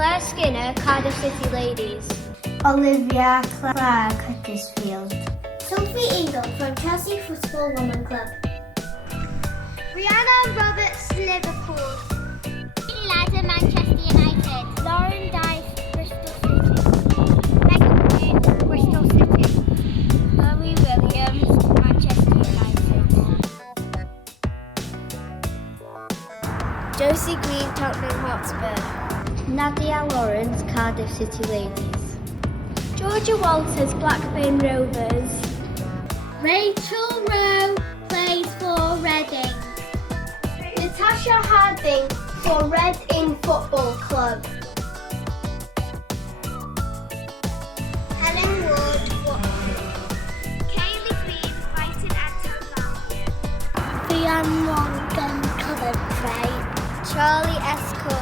Claire Skinner, Cardiff City Ladies. Olivia Clark, Huddersfield. Sophie Ingle from Chelsea Football Women Club. Rihanna Roberts, Liverpool. Ladder, Manchester United. Lauren Dice, Bristol City. Megan Green, Bristol City. Chloe Williams, Manchester United. Josie Green, Tottenham Hotspur. Nadia Lawrence, Cardiff City Ladies. Georgia Walters, Blackburn Rovers. Rachel Rowe plays for Reading. Natasha Harding for Reading Football Club. Helen Ward, Watford. Kaylee Green, Brighton and Hove. Brian Morgan, Coventry. Charlie Escort,